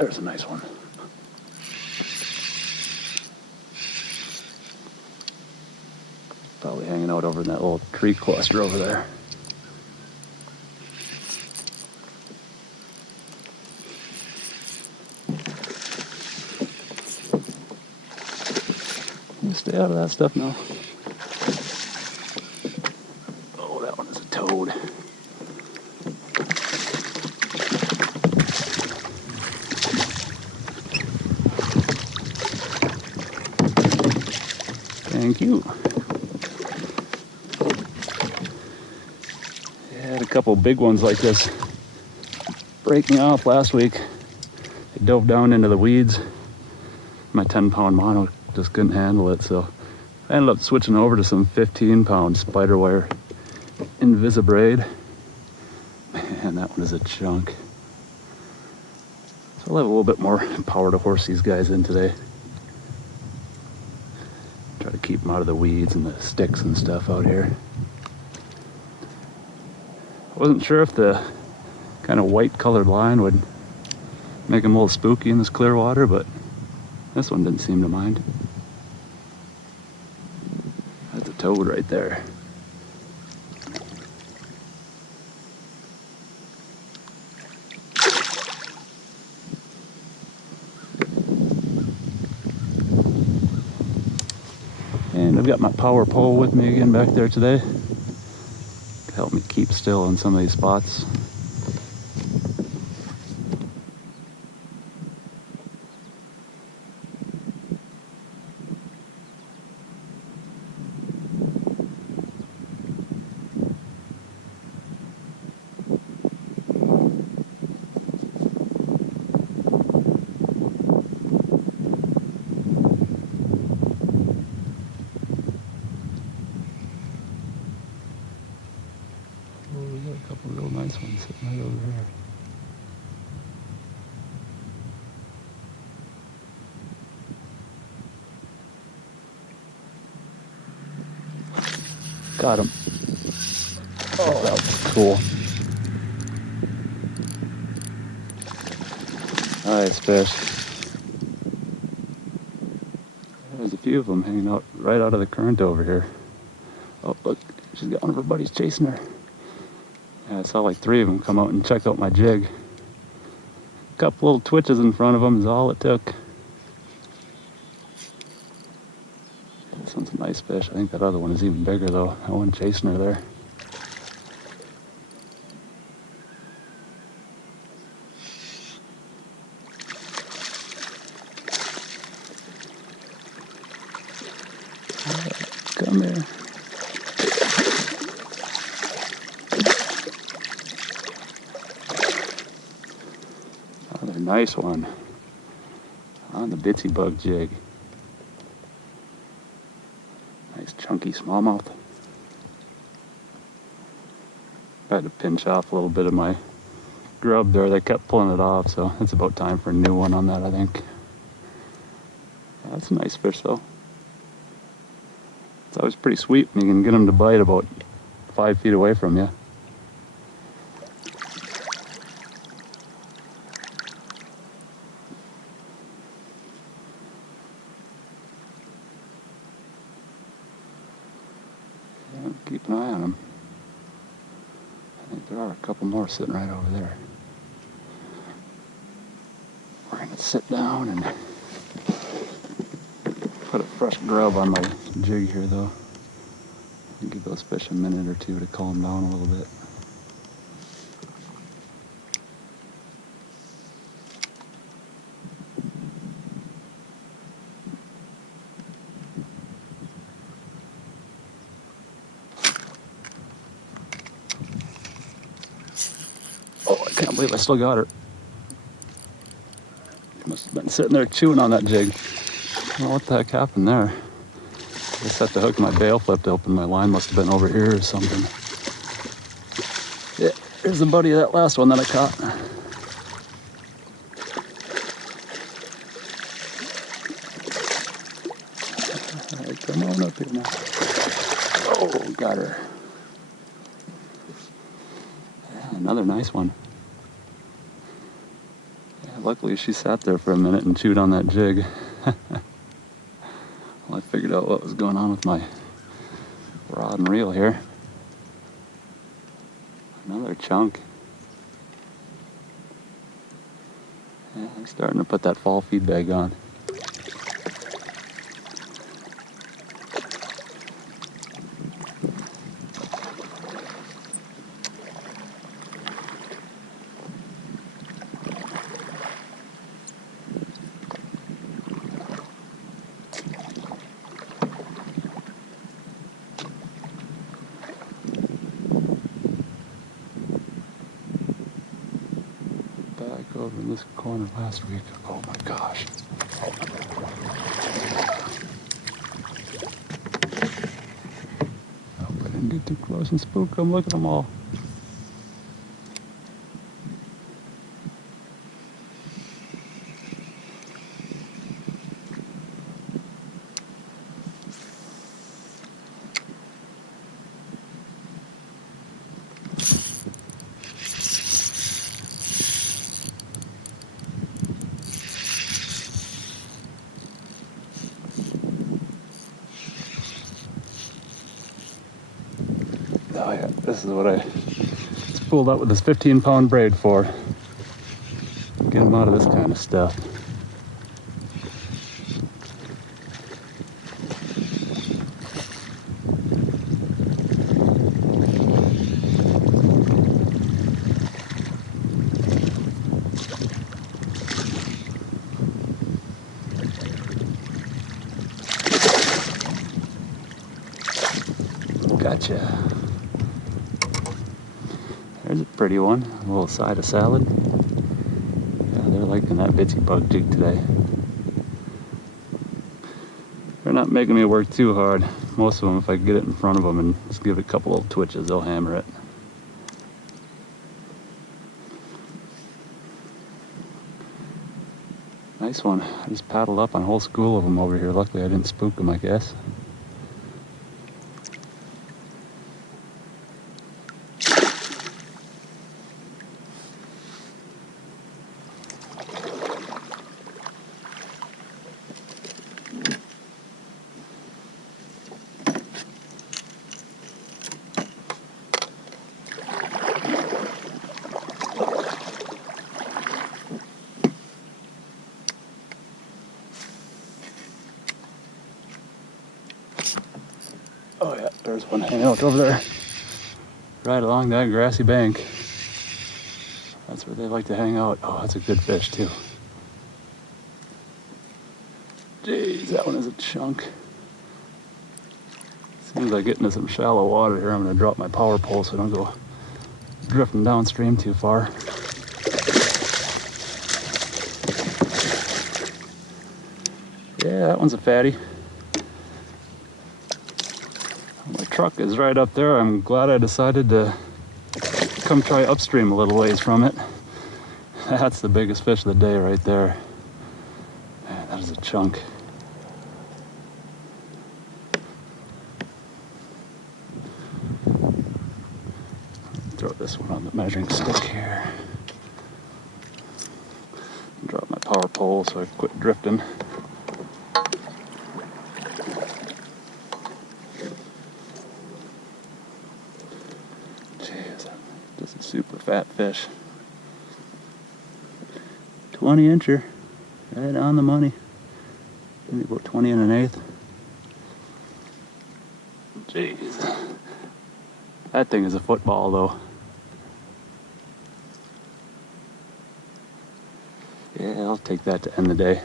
there's a nice one. Probably hanging out over in that little tree cluster over there. You stay out of that stuff now. Oh, that one is a toad. Thank you. Yeah, I had a couple big ones like this break me off last week. I dove down into the weeds. My 10-pound mono just couldn't handle it, so I ended up switching over to some 15-pound spider wire Invisibraid. Man, that one is a chunk. So I'll have a little bit more power to horse these guys in today. Try to keep them out of the weeds and the sticks and stuff out here. I wasn't sure if the kind of white colored line would make them a little spooky in this clear water, but this one didn't seem to mind. That's a toad right there. And I've got my power pole with me again back there today to help me keep still in some of these spots. A couple real nice ones sitting right over here. Got him. Oh, that was cool. Nice fish. There's a few of them hanging out right out of the current over here. Oh, look, she's got one of her buddies chasing her. Yeah, I saw like 3 of them come out and check out my jig. A couple little twitches in front of them is all it took. This one's a nice fish. I think that other one is even bigger though. That one chasing her there. Come here. Another nice one on the Bitsy Bug jig. Nice chunky smallmouth. I had to pinch off a little bit of my grub there. They kept pulling it off, so it's about time for a new one on that, I think. Yeah, that's a nice fish though. It's always pretty sweet when you can get them to bite about 5 feet away from you. Yeah, keep an eye on them. I think there are a couple more sitting right over there. We're going to sit down and put a fresh grub on my jig here though. Give those fish a minute or two to calm down a little bit. Oh, I can't believe I still got her. Must have been sitting there chewing on that jig. I don't know what the heck happened there. I set the hook, my bail flipped open. My line must have been over here or something. Yeah, here's a buddy of that last one that I caught. All right, come on up here now. Oh, got her. Yeah, another nice one. Yeah, Luckily she sat there for a minute and chewed on that jig. Well, I figured out what was going on with my rod and reel here. Another chunk. Yeah, I'm starting to put that fall feed bag on. Back over in this corner last week. Oh my gosh. I hope I didn't get too close and spook them. Look at them all. Oh yeah, this is what I spooled up with this 15-pound braid for. Get them out of this kind of stuff. Gotcha. There's a pretty one. A little side of salad. Yeah, they're liking that Bitsy Bug jig today. They're not making me work too hard. Most of them, if I get it in front of them and just give it a couple little twitches, they'll hammer it. Nice one. I just paddled up on a whole school of them over here. Luckily I didn't spook them, I guess. Oh yeah, there's one hanging out over there. Right along that grassy bank. That's where they like to hang out. Oh, that's a good fish too. Jeez, that one is a chunk. As soon as I get into some shallow water here, I'm gonna drop my power pole so I don't go drifting downstream too far. Yeah, that one's a fatty. My truck is right up there. I'm glad I decided to come try upstream a little ways from it. That's the biggest fish of the day right there. Man, that is a chunk. Throw this one on the measuring stick here. Drop my power pole so I can quit drifting. This is a super fat fish. 20 incher, right on the money. Maybe about 20 and an eighth. Jeez. That thing is a football though. Yeah, I'll take that to end the day.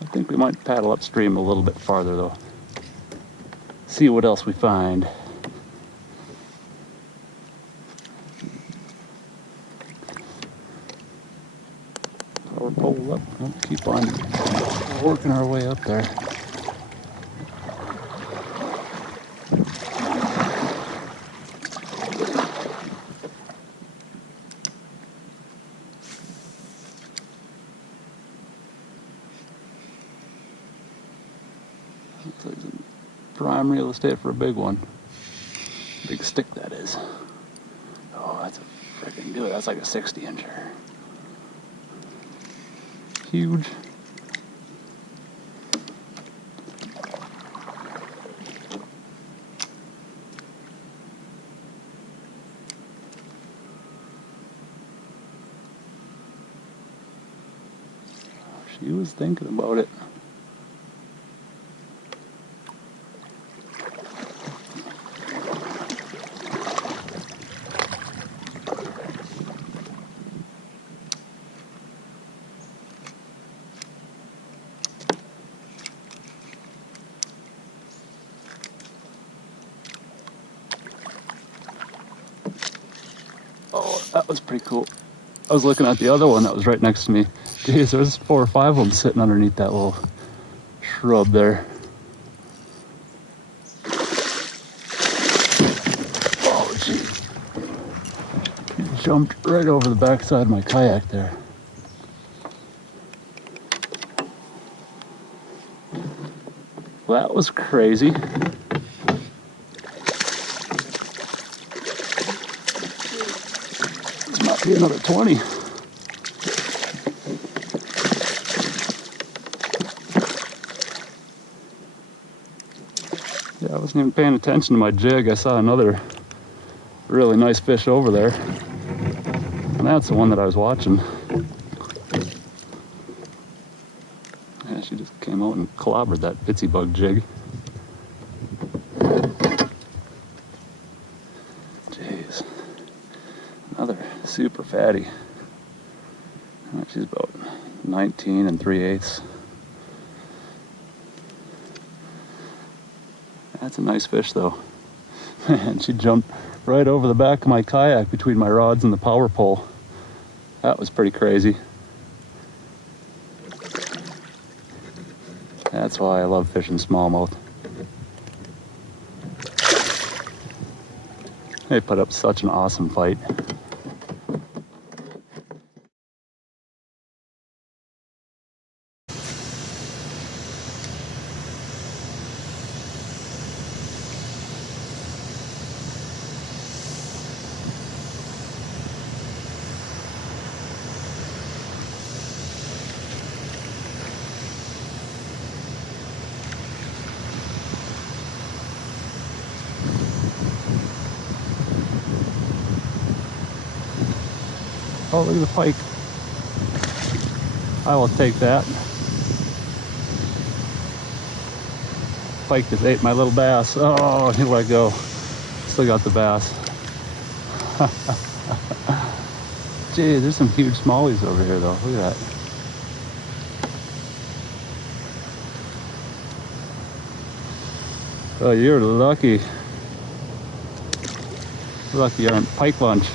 I think we might paddle upstream a little bit farther though. See what else we find. Power pole up. We'll keep on working our way up there. prime real estate for a big one. Big stick, that is. Oh, that's a freaking dude. That's like a 60-incher. Huge. She was thinking about it. Oh, that was pretty cool. I was looking at the other one that was right next to me. Geez, there's 4 or 5 of them sitting underneath that little shrub there. Oh, gee. He jumped right over the backside of my kayak there. Well, that was crazy. This might be another 20. Yeah, I wasn't even paying attention to my jig. I saw another really nice fish over there. And that's the one that I was watching. Yeah, she just came out and clobbered that Bitsy Bug jig. Jeez. Another super fatty. She's about 19 3/8. That's a nice fish though. Man, she jumped right over the back of my kayak between my rods and the power pole. That was pretty crazy. That's why I love fishing smallmouth. They put up such an awesome fight. Oh, look at the pike. I will take that. Pike just ate my little bass. Oh, he let go. Still got the bass. Gee, there's some huge smallies over here though. Look at that. Oh, you're lucky. Lucky you're on pike lunch.